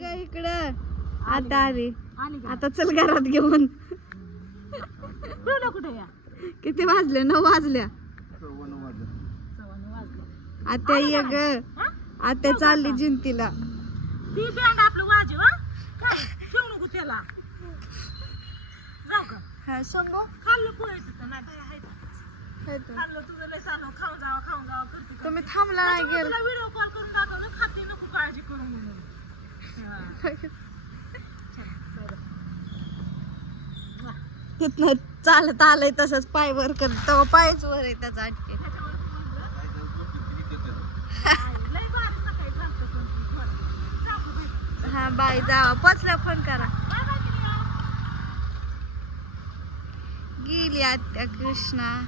ग इकडं. आता आली. आली का? आता चल घरात घेऊन. कुठे या? किती वाजले? नऊ वाजल्या. सव्वा नऊ वाजले. आता ये ग. हा? आता चालली जिंतीला. ती बँड आपलं वाजव हा? काय? ठेवू नको त्याला. जाऊ का? हा सांगू? खाल्लं पोहे तिथं नाही तर आहे. खाल्लं तुझं लय चालू खाऊन जावं खाऊन जावं करते. तुम्ही थांबला नाही गेल. तुला व्हिडिओ कॉल करून दाखवलं खाते नको काळजी करू म्हणून. तिथनं चालत आलंय तसंच पाय वर करत तेव्हा पायच वर आहे त्याचा आणखी. बाई. हा बाय जावा. पोचल्या फोन करा. गेली आत्या कृष्णा.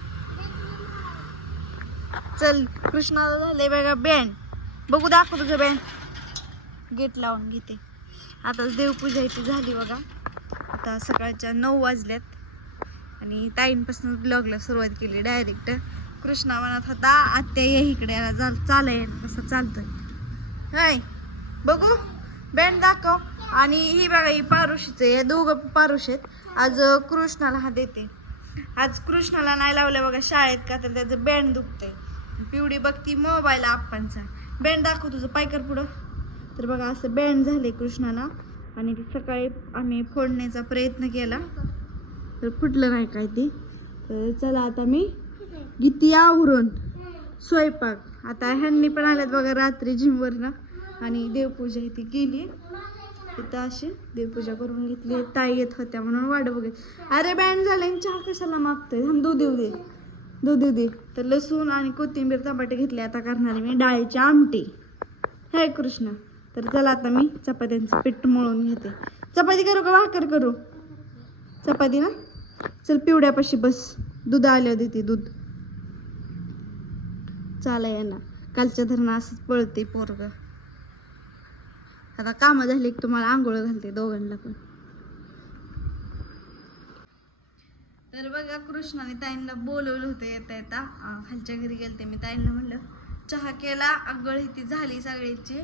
चल कृष्णाला झाले बघा बँड बघू दाखव तुझं बँड गेट लावून घेते. आता देवपूजा इथे झाली बघा. आता सकाळच्या नऊ वाजल्यात आणि ताईंपासून ब्लॉगला सुरुवात केली डायरेक्ट कृष्णा म्हणत होता आत्या ये इकडे याला चाल चालाय. कसं चालतोय. काय बघू बँड दाखव. आणि ही बघा ही पारुशीचं आहे दोघं पारुश आहेत. आज कृष्णाला हा देते. आज कृष्णाला नाही लावलं बघा शाळेत का तर त्याचं बँड दुखतंय. पिवडी बघती मोबाईल आप्पांचा बँड दाखव तुझं पायकर पुढं. तर बघा असं बँड झाले कृष्णाला. आणि ते सकाळी आम्ही फोडण्याचा प्रयत्न केला. तर फुटलं नाही काय ते. तर चला आता मी गीती आवरून स्वयंपाक. आता ह्यांनी पण आल्यात बघा रात्री जिमवरनं. आणि देवपूजा इथे केली तिथं अशी देवपूजा करून घेतली. ताई येत होत्या म्हणून वाट बघत. अरे बँड झाले आणि चहा कशाला मागतोय? थांब दूध देऊ दे. दूध देऊ दे. तर लसूण आणि कोथिंबीर टमाटे घेतले. आता करणारे मी डाळीची आमटी. हे कृष्ण. तर चला आता मी चपात्यांचं पीठ मळून घेते. चपाती करू का भाकर करू? चपाती ना? चल पिवड्यापाशी बस. दूध आल्यावर देते दूध. चालाय ना. कालच्या धरणं असंच पळते पोरग. आता कामं झाली की तुम्हाला आंघोळ घालते दोघांना पण. तर बघा कृष्णाने ताईंना बोलवलं होतं येता येता. खालच्या घरी गेलते मी. ताईंना म्हणलं चहा केला ही ती झाली सगळ्याची.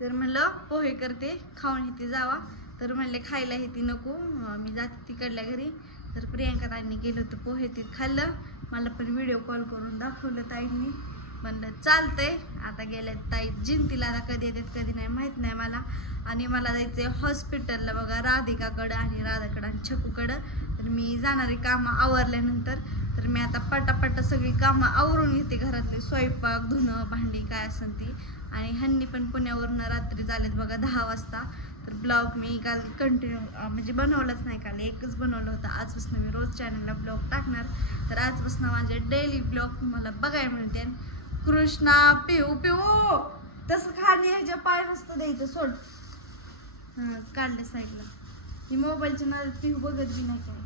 तर म्हणलं हो, पोहे करते खाऊन येते जावा. तर म्हणले खायला ती नको. मी जाते तिकडल्या घरी. तर प्रियांका ताईंनी गेलं होतं पोहे ते खाल्लं. मला पण व्हिडिओ कॉल करून दाखवलं ताईंनी. म्हणलं चालतंय. आता गेल्या ताई जिंतीला आता कधी येतात कधी नाही माहीत नाही मला. आणि मला जायचंय हॉस्पिटलला बघा राधिकाकडं आणि राधाकडं आणि छकूकडं. तर मी जाणारी कामं आवरल्यानंतर तर मी आता पटापट सगळी कामं आवरून घेते घरातले. स्वयंपाक धुणं भांडी काय असेल ती. आणि ह्यांनी पण पुण्यावरून रात्री झालेत बघा दहा वाजता. तर ब्लॉग मी काल कंटिन्यू म्हणजे बनवलंच नाही काल एकच बनवलं होतं. आजपासून मी रोज चॅनलला ब्लॉग टाकणार. तर आजपासून माझे डेली ब्लॉग तुम्हाला बघायला मिळते कृष्णा पिऊ पिऊ! तसं खाली ह्याच्या पाय नसतं द्यायचं सोड. हां काढल्या साईडला मी मोबाईलच्या ना पिऊ बघत बी नाही काय.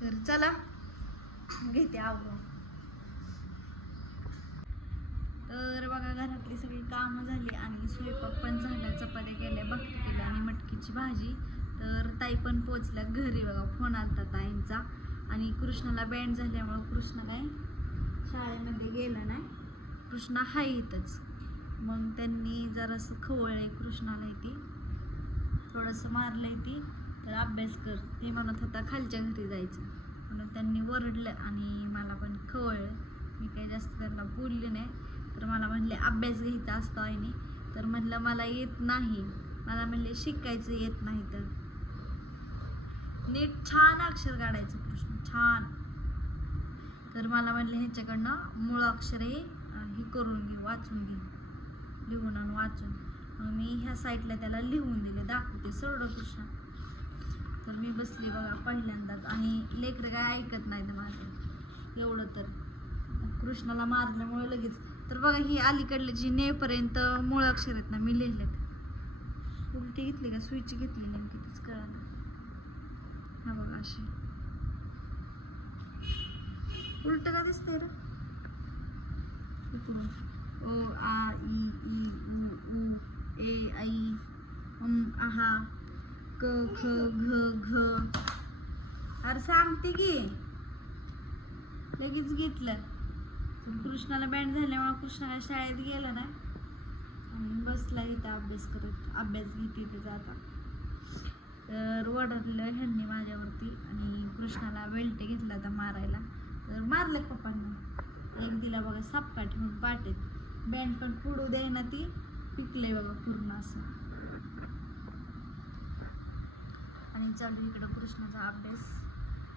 तर चला घेते आवडून तर बघा घरातली सगळी कामं झाली आणि स्वयंपाक पण झाला चपात्या केल्या बघते केल्या आणि मटकीची भाजी. तर ताई पण पोचल्या घरी बघा फोन आलता ताईंचा. आणि कृष्णाला बँड झाल्यामुळं कृष्ण काय शाळेमध्ये गेला नाही. कृष्णा हा इथंच. मग त्यांनी जरासं खवळलंय कृष्णाला ती थोडंसं मारलंय ती. तर अभ्यास कर. ते म्हणत होता खालच्या घरी जायचं. म्हणून त्यांनी ओरडलं आणि मला पण खवळलं. मी काही जास्त त्यांना बोलले नाही. तर मला म्हणले अभ्यास घ्यायचा असतो आईने. तर म्हणलं मला येत नाही. मला म्हणले शिकायचं येत नाही तर. नीट छान अक्षर काढायचं कृष्ण छान. तर मला म्हणले ह्याच्याकडनं मूळ अक्षरे हे करून घे वाचून घे. लिहून आणि वाचून. मग मी ह्या साईडला त्याला लिहून दिले दाखवते सरळ कृष्ण तर मी बसली बघा पहिल्यांदाच आणि लेकरं काय ऐकत नाही तर माझं. एवढं तर. कृष्णाला मारल्यामुळे लगेच तर बघा ही अलीकडले जी नेपर्यंत मूळ अक्षर आहेत ना मी लिहिलेत. उलटी घेतली का स्विच घेतली नेमकी तीच कळालं. हा बघा अशी. उलट का दिसतंय रे? इकडून. ओ आ ई ई उ उ ए ऐ अम आहा क ख घ घ. अरे सांगते की. लगेच घेतलं. कृष्णाला बँड झाल्यामुळे कृष्णाला शाळेत गेलं ना आणि बसला इथं अभ्यास करत अभ्यास घेते त्याचा जाता. तर ओढरलं ह्यांनी माझ्यावरती आणि कृष्णाला बेल्ट घेतला होता मारायला. तर मारलं पप्पांनी. एक दिला बघा सापका ठेवून पाटेत बँड पण पुढू द्यायना ती. पिकले बघा पूर्ण असं. आणि चालू इकडं कृष्णाचा अभ्यास.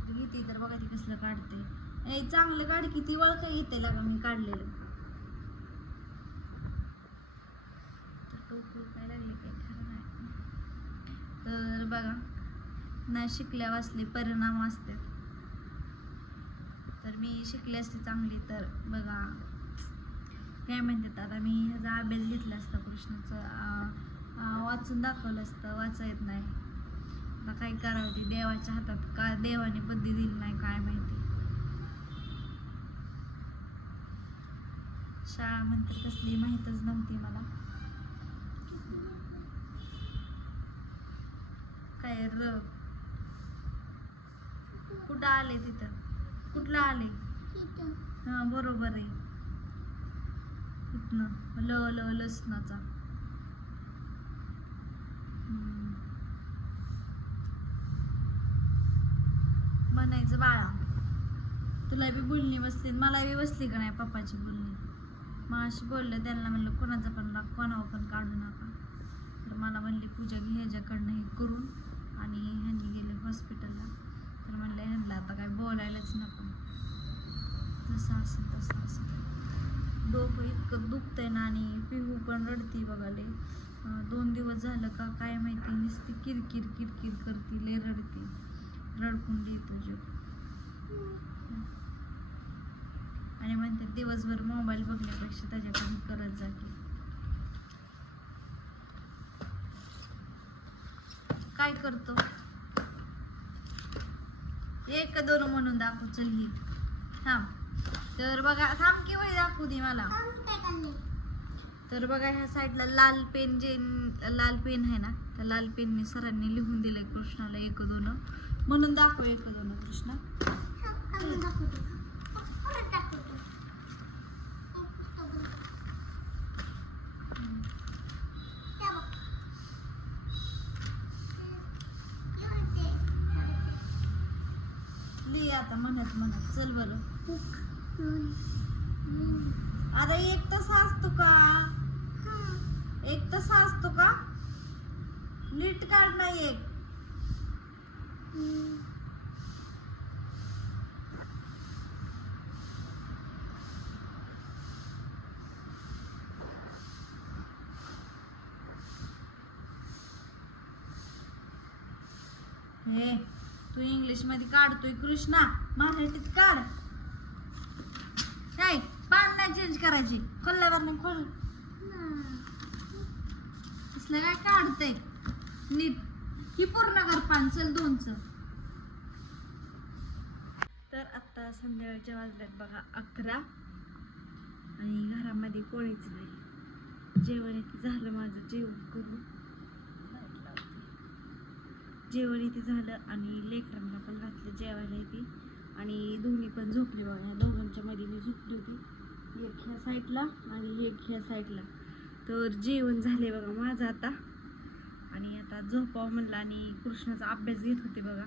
घेते तर बघा ती कसलं काढते. चांगलं काढ किती वळ काय येते लागा मी काढलेलं. तर काय लागले काय खरं नाही. तर बघा नाही शिकल्या वाचले परिणाम असतात तर मी शिकले असते चांगली तर बघा. काय म्हणतात आता मी ह्याचा अभ्यास घेतला असता कृष्णाचं वाचून दाखवलं असतं वाचा येत नाही. आता काय करावं ते देवाच्या हातात का देवाने बुद्धी दिली नाही काय माहिती. शाळा म्हणतात कसली माहीतच नव्हती मला. काय र? कुठं आले तिथं? कुठलं आले? हा बरोबर आहे. इथनं. ल ल लसणाचा. म्हणायचं बाळा. तुला बी बोलणी बसली. मला बी बसली का नाही पप्पाची बोलणी? मग अशी बोललं त्यांना म्हणलं कोणाचं पण राग कोणावर पण काढू नका. तर मला म्हणली पूजा घे ह्याच्याकडनं हे करून आणि ह्यांनी गेले हॉस्पिटलला तर म्हणलं ह्यांना आता काय बोलायलाच नको. तसं असं तसं असं. डोकं इतकं दुखतंय ना आणि पिहू पण रडती बघाले दोन दिवस झालं का काय माहिती नुसती किरकिर किरकिर करती लय रडती. रडकून देतो जीव. आणि म्हणते दिवसभर मोबाईल बघण्यापेक्षा त्याच्याकडून करत जाते काय करतो? एक दोन म्हणून दाखव चल ही थांब. तर बघा थांब की दाखवू दे मला. तर बघा ह्या साईडला लाल पेन जे लाल पेन आहे ना त्या लाल पेनने सरांनी लिहून दिलंय कृष्णाला एक दोन. म्हणून दाखव एक दोन कृष्णा. आता म्हणत म्हणत चल बरं. आता एक तास असतो का? एक तास असतो का? नीट काढ नाही एक. हे. तू इंग्लिशमध्ये काढतोय कृष्णा. मराठीत काढ. काय पान नाही चेंज करायची. खोलल्यावर नाही खोल. असलं काय काढतंय? नीट. ही पूर्ण कर पान. चल दोनच तर आता संध्याकाळच्या वाजल्यात बघा अकरा. आणि घरामध्ये कोणीच नाही. जेवण इथे झालं माझं जेवण करून. जेवण इथे झालं आणि लेकरांना पण घातलं जेवायला इथे. आणि दोन्ही पण झोपले बघा या दोघांच्या मध्ये मी झोपली होती. एक ह्या साईडला आणि एक ह्या साईडला. तर जेवण झाले बघा माझं आता. आणि आता झोपावं म्हणलं आणि कृष्णाचा अभ्यास घेत होते बघा.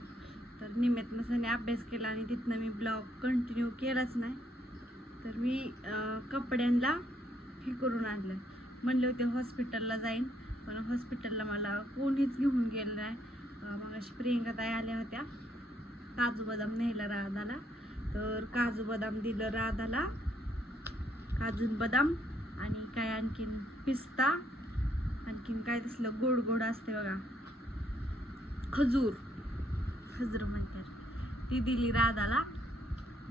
तर निमित्त नसाने अभ्यास केला आणि तिथनं मी ब्लॉग कंटिन्यू केलाच नाही. तर मी कपड्यांना हे करून आणलं. म्हणले होते हॉस्पिटलला जाईन पण हॉस्पिटलला मला कोणीच घेऊन गेलं नाही. मग प्रियंका ताई आल्या होत्या. काजू बदाम न्यायला राधाला. तर काजू बदाम दिलं राधाला. काजू बदाम आणि काय आणखीन? पिस्ता. आणखीन काय तसलं गोड गोड असते बघा. खजूर. खजूर म्हणतात. ती दिली राधाला.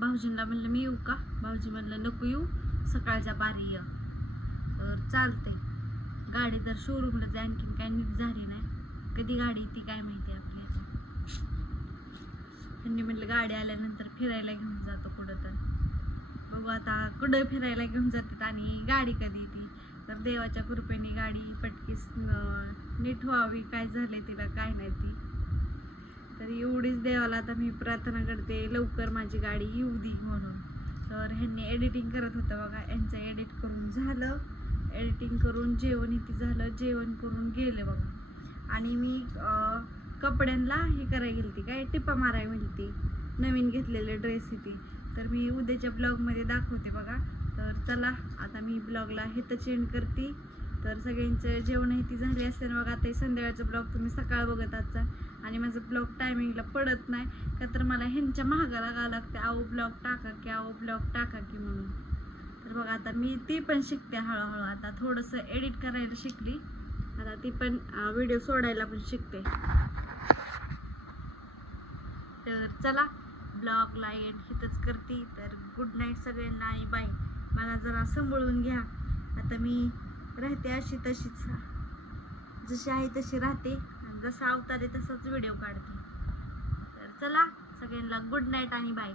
भाऊजींना म्हणलं मी येऊ का? भाऊजी म्हणलं नको येऊ. सकाळच्या बारी ये. तर चालते गाडी तर शोरूमला जाय आणखीन काय नीट झाली नाही. कधी गाडी ती काय माहिती आपल्या त्यांनी म्हटलं गाडी आल्यानंतर फिरायला घेऊन जातो कुठं तर बघू आता कुठं फिरायला घेऊन जातात आणि गाडी कधी येते. तर देवाच्या कृपेने गाडी पटकीस नीट व्हावी काय झाले तिला काय नाही ती. तर एवढीच देवाला आता मी प्रार्थना करते लवकर माझी गाडी येऊ दे म्हणून. तर ह्यांनी एडिटिंग करत होतं बघा यांचं एडिट करून झालं. एडिटिंग करून जेवण इथे झालं जेवण करून गेले बघा. आणि मी कपड्यांना हे करायला गेलती काय टिप्पा मारायला मिळती नवीन घेतलेले ड्रेस होती तर मी उद्याच्या ब्लॉगमध्ये दाखवते बघा. तर चला आता मी ब्लॉगला हे तर चेंज करते. तर सगळ्यांचं जेवण हे ती झाली असते ना बघा. आता संध्याकाळचं ब्लॉग तुम्ही सकाळ बघत आजचा. आणि माझं ब्लॉग टायमिंगला पडत नाही. का तर मला ह्यांच्या महागाला गा लागते आहो ब्लॉग टाका की आहो ब्लॉग टाका की म्हणून. तर बघा आता मी ती पण शिकते हळूहळू. आता थोडंसं एडिट करायला शिकली. आता ती पण व्हिडिओ सोडायला पण शिकते. तर चला ब्लॉगला एंड हिथंच करते. तर गुड नाईट सगळ्यांना आणि बाय मला जरा सांभाळून घ्या. आता मी राहते अशी तशीच. जशी आहे तशी राहते. आणि जसा अवतारे तसाच व्हिडिओ काढते. तर चला सगळ्यांना गुड नाईट आणि बाय